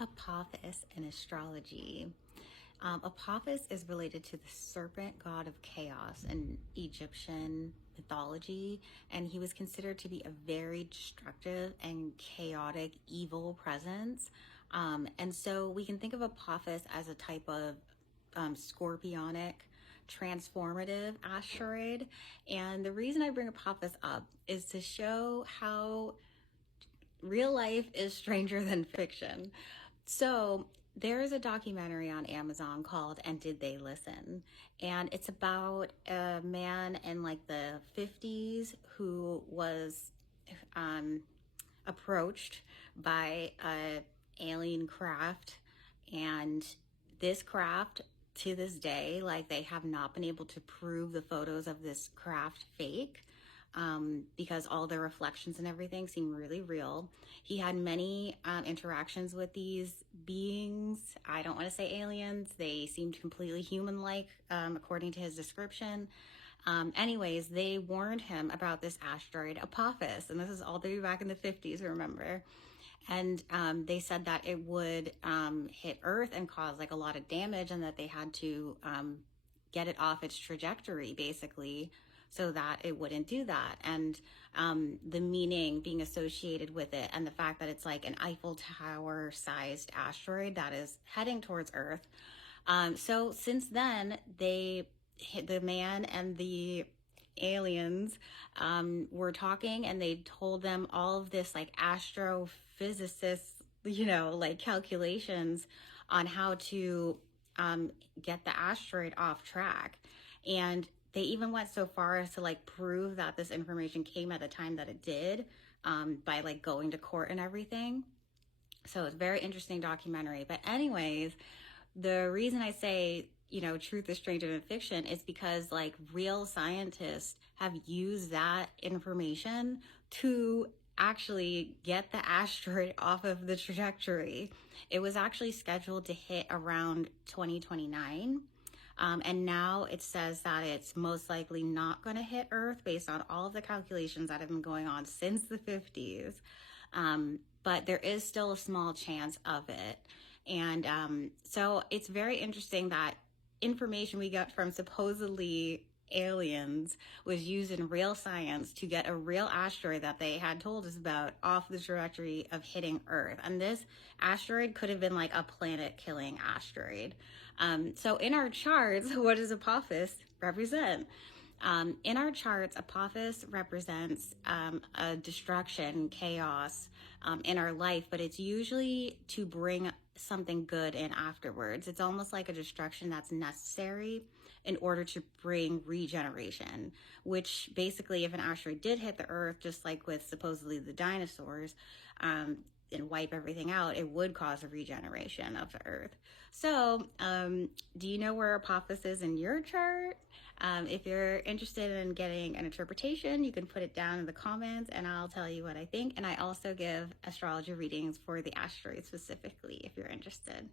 Apophis in astrology. Apophis is related to the serpent god of chaos in Egyptian mythology, and he was considered to be a very destructive and chaotic evil presence. And so we can think of Apophis as a type of scorpionic transformative asteroid. And the reason I bring Apophis up is to show how real life is stranger than fiction. So there is a documentary on Amazon called And Did They Listen? And it's about a man in like the 50s who was approached by a alien craft, and this craft to this day, like, they have not been able to prove the photos of this craft fake, because all the reflections and everything seem really real. He had many interactions with these beings. I don't want to say aliens. They seemed completely human-like, according to his description. Anyways, they warned him about this asteroid Apophis, and this is all the way back in the 50s, remember? And they said that it would hit Earth and cause like a lot of damage, and that they had to get it off its trajectory, basically, so that it wouldn't do that. And the meaning being associated with it, and the fact that it's like an Eiffel Tower sized asteroid that is heading towards Earth. So since then, the man and the aliens were talking, and they told them all of this like astrophysicists, like calculations on how to get the asteroid off track. And they even went so far as to like prove that this information came at the time that it did, by like going to court and everything. So it's a very interesting documentary. But anyways, the reason I say, truth is stranger than fiction is because like real scientists have used that information to actually get the asteroid off of the trajectory. It was actually scheduled to hit around 2029. And now it says that it's most likely not going to hit Earth based on all of the calculations that have been going on since the 50s. But there is still a small chance of it. And so it's very interesting that information we got from supposedly aliens was used in real science to get a real asteroid that they had told us about off the trajectory of hitting Earth. And this asteroid could have been like a planet-killing asteroid. So in our charts, what does Apophis represent? In our charts, Apophis represents a destruction, chaos in our life, but it's usually to bring something good in afterwards. It's almost like a destruction that's necessary in order to bring regeneration, which basically, if an asteroid did hit the Earth, just like with supposedly the dinosaurs, and wipe everything out, it would cause a regeneration of the Earth. So do you know where Apophis is in your chart? If you're interested in getting an interpretation, you can put it down in the comments and I'll tell you what I think. And I also give astrology readings for the asteroid specifically if you're interested.